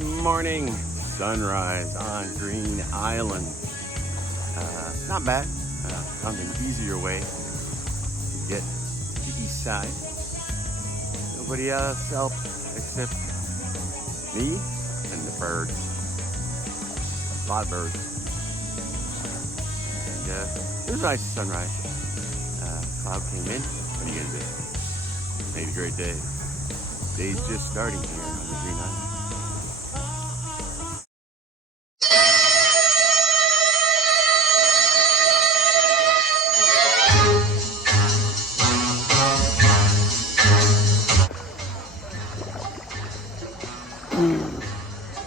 morning. Sunrise on Green Island. Not bad. Found an easier way to get to the east side. Nobody else except me and the birds. A lot of birds. And it was a nice sunrise. Cloud came in. What are you gonna do? Made a great day. Day's just starting here on the Green Island.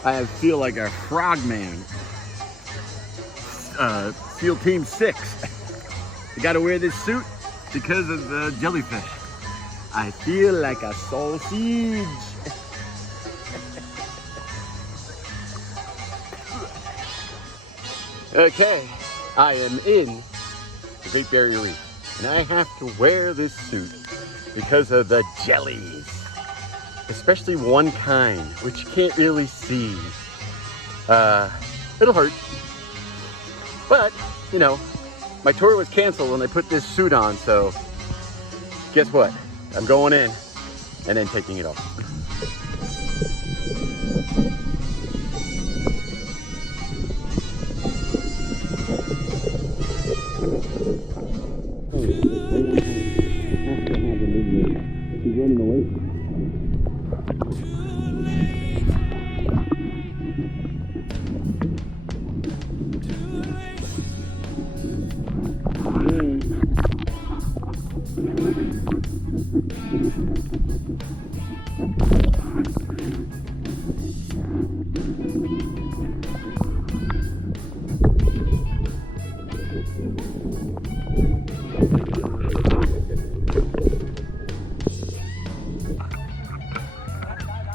I feel like a frogman. SEAL Team 6. You gotta wear this suit because of the jellyfish. I feel like a sausage. Okay, I am in the Great Barrier Reef, and I have to wear this suit because of the jellies. Especially one kind, which you can't really see. It'll hurt. But, you know, my tour was canceled when they put this suit on, so guess what? I'm going in and then taking it off. He's running away.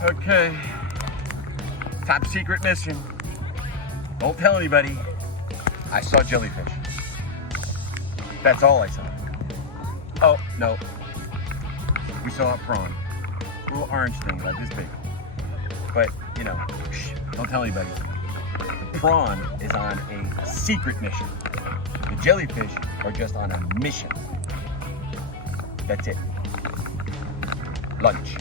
Okay, top secret mission. Don't tell anybody. I saw jellyfish. That's all I saw. Oh, no. We saw a prawn. A little orange thing about this big. But, you know, shh, don't tell anybody. The prawn is on a secret mission. The jellyfish are just on a mission. That's it. Lunch.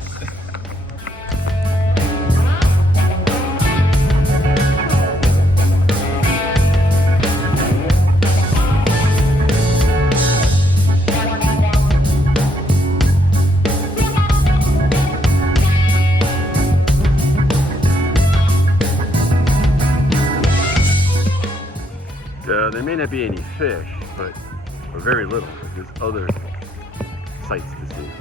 There may not be any fish, but very little. There's other sights to see.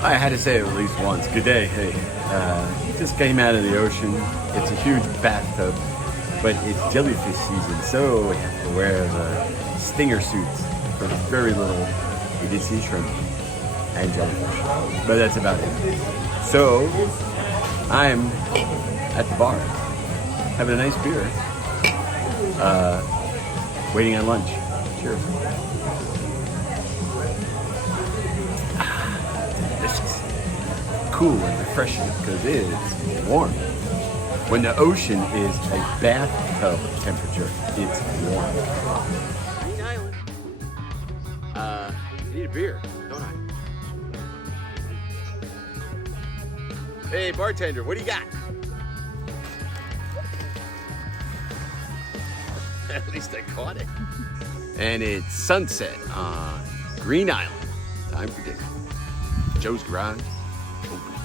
I had to say it at least once. Good day. Hey, just came out of the ocean. It's a huge bathtub, but it's jellyfish season, so we have to wear the stinger suits for very little. We did see shrimp and jellyfish, but that's about it. So I'm at the bar, having a nice beer, waiting on lunch. Cheers. Cool and refreshing because it is warm. When the ocean is a bathtub temperature, it's warm. Green Island. I need a beer, don't I? Hey, bartender, what do you got? At least I caught it. And it's sunset on Green Island. Time for dinner. Joe's Garage. Open.